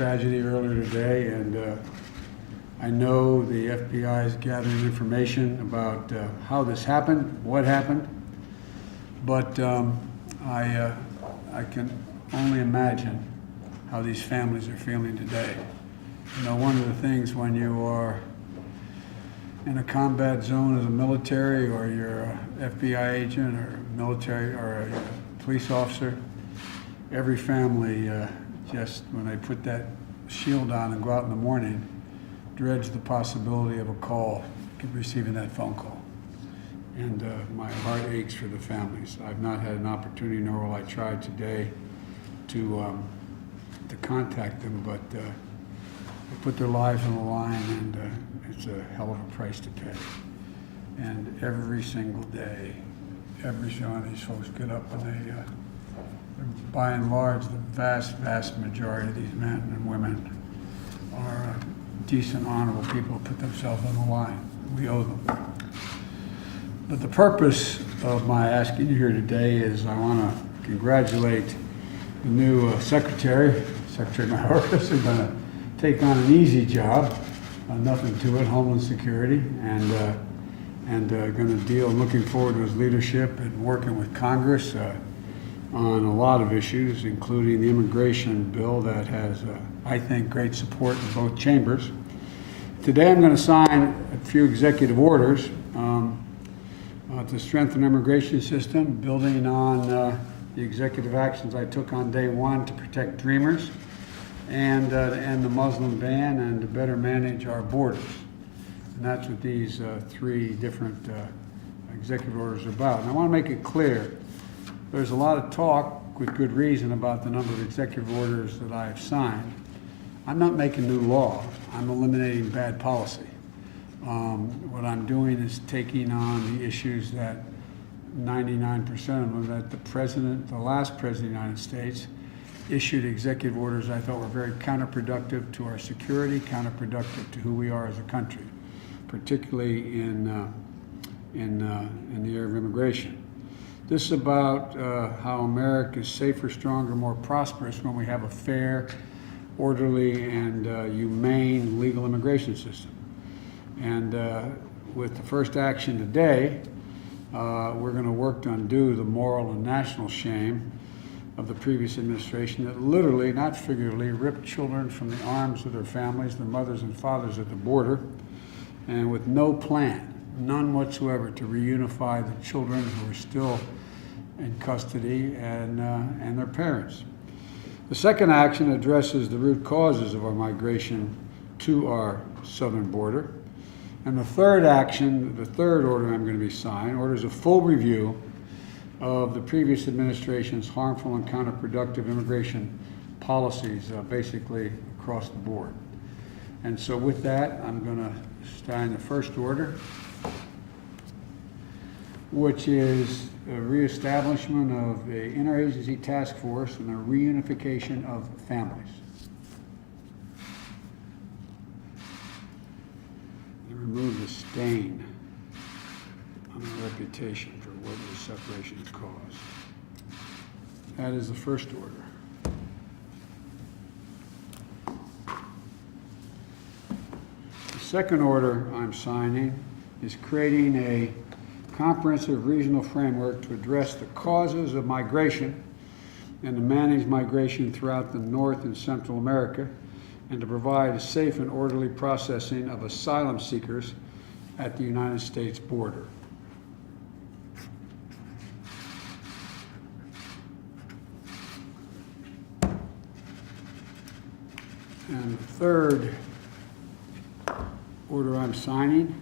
tragedy earlier today, and I know the FBI is gathering information about how this happened, what happened, but I can only imagine how these families are feeling today. You know, one of the things when you are in a combat zone as a military, or you're a FBI agent or military or a police officer, every family just when they put that shield on and go out in the morning dreads the possibility of a call, receiving that phone call. And my heart aches for the families. I've not had an opportunity, nor will I try today, to contact them, but they put their lives on the line, and it's a hell of a price to pay. And every single day, every one of these folks get up and they, by and large, the vast majority of these men and women are decent, honorable people who put themselves on the line. We owe them. But the purpose of my asking you here today is I want to congratulate the new Secretary Mayorkas, who's going to take on an easy job, nothing to it, Homeland Security, and going to deal, looking forward to his leadership and working with Congress on a lot of issues, including the immigration bill that has, I think, great support in both chambers. Today I'm going to sign a few executive orders to strengthen the immigration system, building on the executive actions I took on day one to protect dreamers, and to end the Muslim ban, and to better manage our borders. And that's what these three different executive orders are about. And I want to make it clear, there's a lot of talk, with good reason, about the number of executive orders that I have signed. I'm not making new law. I'm eliminating bad policy. What I'm doing is taking on the issues that 99% of them, that the last president of the United States, issued executive orders I thought were very counterproductive to our security, counterproductive to who we are as a country, particularly in the area of immigration. This is about how America is safer, stronger, more prosperous when we have a fair, orderly, and humane legal immigration system. And with the first action today, we're going to work to undo the moral and national shame of the previous administration that literally, not figuratively, ripped children from the arms of their families, their mothers and fathers at the border, and with no plan, none whatsoever, to reunify the children who are still in custody and their parents. The second action addresses the root causes of our migration to our southern border. And the third action, the third order I'm going to be signing, orders a full review of the previous administration's harmful and counterproductive immigration policies, basically across the board. And so with that, I'm going to sign the first order, which is a reestablishment of the interagency task force and the reunification of families. And remove the stain on our reputation for what the separations cause. That is the first order. The second order I'm signing is creating a comprehensive regional framework to address the causes of migration and to manage migration throughout the North and Central America, and to provide a safe and orderly processing of asylum seekers at the United States border. And the third order I'm signing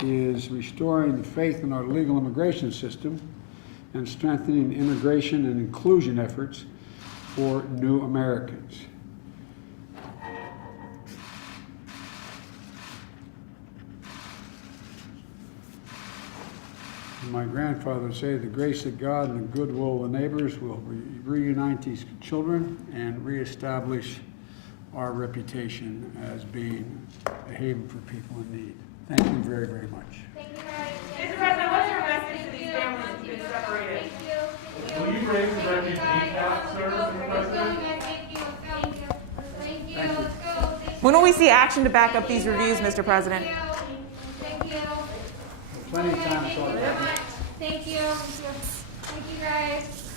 is restoring the faith in our legal immigration system and strengthening immigration and inclusion efforts for new Americans. My grandfather would say, the grace of God and the goodwill of the neighbors will reunite these children and reestablish our reputation as being a haven for people in need. Thank you very, very much. Thank you, Mr. President, what's your message to these families who've been separated? Will you raise the refugee cap, sir, Mr. President? Thank you. When will we see action to back up these reviews, Mr. President? Thank you. Plenty of time to talk about it. Thank you. Thank you, guys.